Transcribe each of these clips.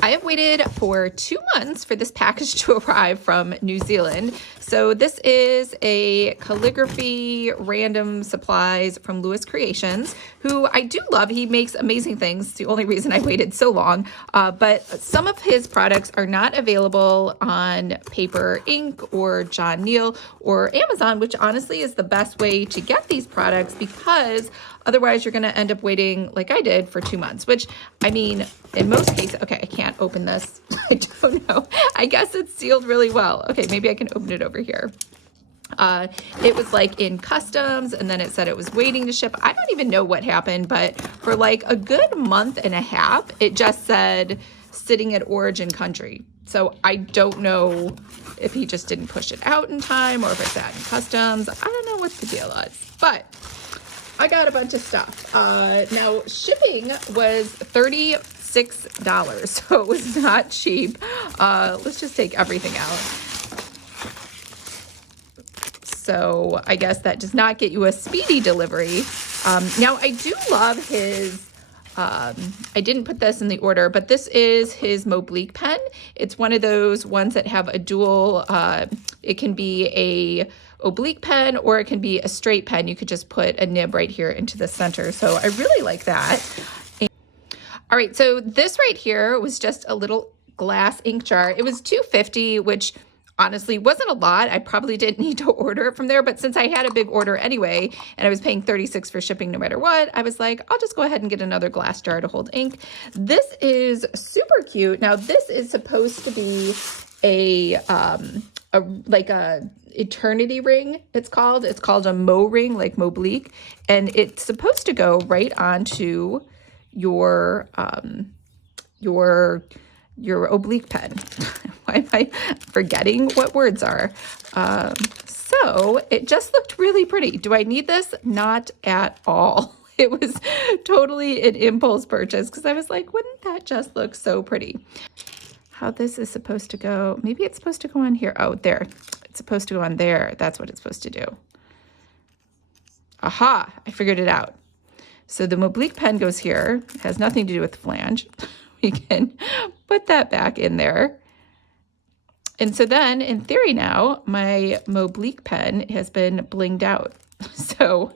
I have waited for 2 months for this package to arrive from New Zealand. So this is a calligraphy random supplies from Lewis Creations, who I do love. He makes amazing things. It's the only reason I waited so long. But some of his products are not available on paper ink or John Neal or Amazon, which honestly is the best way to get these products, because otherwise you're going to end up waiting like I did for 2 months, which, I mean, in most cases, okay, I can't open this. I don't know. I guess it's sealed really well. Okay, maybe I can open it over here. It was like in customs, and then it said it was waiting to ship. I don't even know what happened, but for like a good month and a half, it just said sitting at origin country. So I don't know if he just didn't push it out in time or if it's at in customs. I don't know what the deal is, but I got a bunch of stuff. Now shipping was $36, so it was not cheap. Let's just take everything out. So I guess that does not get you a speedy delivery. Now I do love his, I didn't put this in the order, but this is his Moblique pen. It's one of those ones that have a dual, it can be a oblique pen or it can be a straight pen. You could just put a nib right here into the center. So I really like that. All right, so this right here was just a little glass ink jar. It was $2.50, which honestly wasn't a lot. I probably didn't need to order it from there, but since I had a big order anyway, and I was paying $36 for shipping no matter what, I was like, I'll just go ahead and get another glass jar to hold ink. This is super cute. Now this is supposed to be a eternity ring. It's called a MoRing, like Moblique, and it's supposed to go right onto your oblique pen. Why am I forgetting what words are? So it just looked really pretty. Do I need this? Not at all. It was totally an impulse purchase because I was like, wouldn't that just look so pretty? How this is supposed to go. Maybe it's supposed to go on here. Oh, there. It's supposed to go on there. That's what it's supposed to do. Aha, I figured it out. So the Moblique pen goes here. It has nothing to do with the flange. We can put that back in there. And so then, in theory now, my Moblique pen has been blinged out. So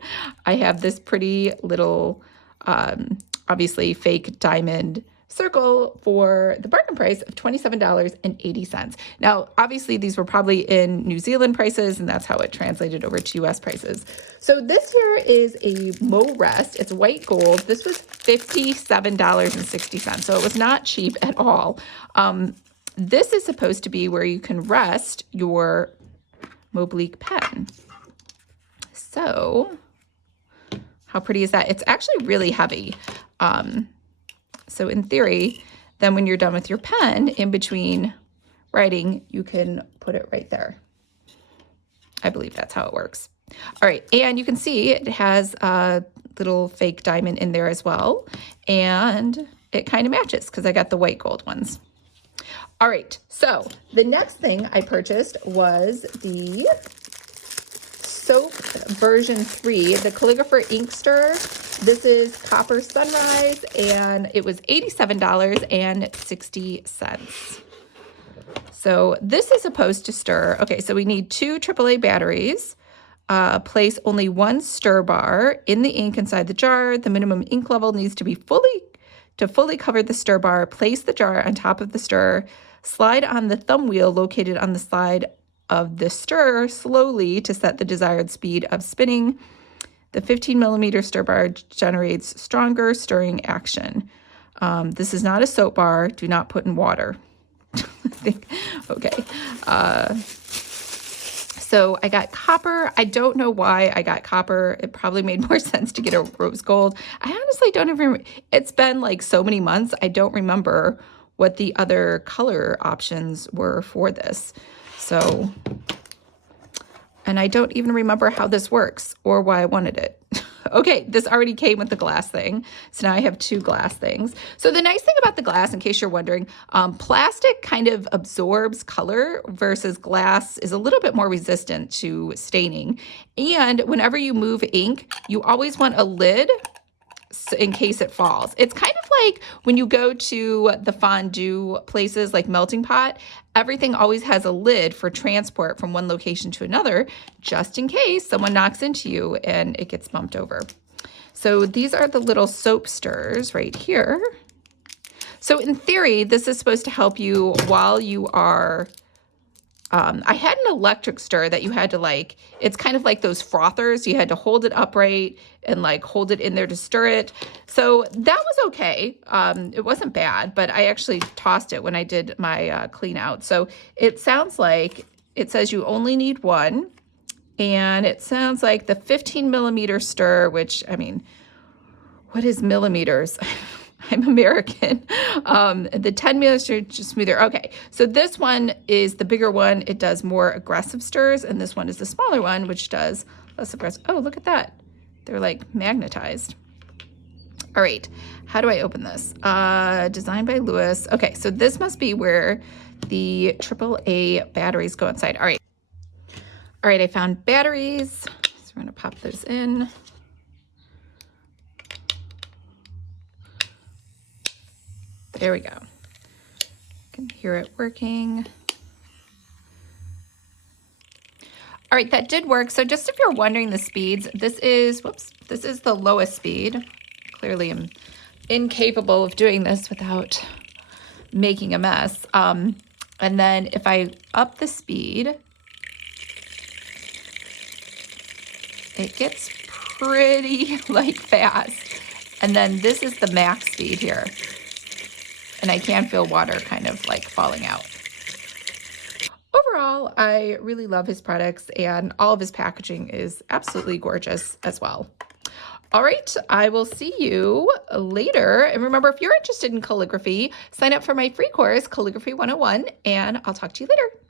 I have this pretty little, obviously fake diamond circle for the bargain price of $27.80. Now, obviously these were probably in New Zealand prices, and that's how it translated over to US prices. So this here is a MoRest. It's white gold. This was $57.60. So it was not cheap at all. This is supposed to be where you can rest your Moblique pen. So how pretty is that? It's actually really heavy. So in theory, then when you're done with your pen, in between writing, you can put it right there. I believe that's how it works. All right, and you can see it has a little fake diamond in there as well, and it kind of matches because I got the white gold ones. All right, so the next thing I purchased was the Soap version 3, the Calligrapher ink stir. This is Copper Sunrise, and it was $87.60. So this is supposed to stir. Okay, so we need 2 AAA batteries. Place only 1 stir bar in the ink inside the jar. The minimum ink level needs to be fully cover the stir bar. Place the jar on top of the stir. Slide on the thumb wheel located on the side of the stir slowly to set the desired speed of spinning. The 15 millimeter stir bar generates stronger stirring action. This is not a soap bar. Do not put in water. Okay. So I got copper. I don't know why I got copper. It probably made more sense to get a rose gold. I honestly don't even, it's been like so many months. I don't remember what the other color options were for this. So, and I don't even remember how this works or why I wanted it. Okay, this already came with the glass thing. So now I have 2 glass things. So the nice thing about the glass, in case you're wondering, plastic kind of absorbs color versus glass is a little bit more resistant to staining. And whenever you move ink, you always want a lid in case it falls. It's kind of like when you go to the fondue places like Melting Pot, everything always has a lid for transport from one location to another, just in case someone knocks into you and it gets bumped over. So these are the little soap stirrers right here. So in theory, this is supposed to help you while you are, I had an electric stir that you had to like, it's kind of like those frothers. You had to hold it upright and like hold it in there to stir it. So that was okay. It wasn't bad, but I actually tossed it when I did my clean out. So it sounds like, it says you only need one. And it sounds like the 15 millimeter stir, which, I mean, what is millimeters? I'm American. The 10 millimeter just smoother. Okay, so this one is the bigger one. It does more aggressive stirs, and this one is the smaller one, which does less aggressive. Oh, look at that. They're like magnetized. All right, how do I open this? Designed by Lewis. Okay, so this must be where the AAA batteries go inside. All right, I found batteries. So we're gonna pop those in. There we go. You can hear it working. All right, that did work. So just if you're wondering the speeds, this is the lowest speed. Clearly I'm incapable of doing this without making a mess. And then if I up the speed, it gets pretty like fast. And then this is the max speed here. And I can feel water kind of like falling out. Overall, I really love his products, and all of his packaging is absolutely gorgeous as well. All right, I will see you later. And remember, if you're interested in calligraphy, sign up for my free course, Calligraphy 101, and I'll talk to you later.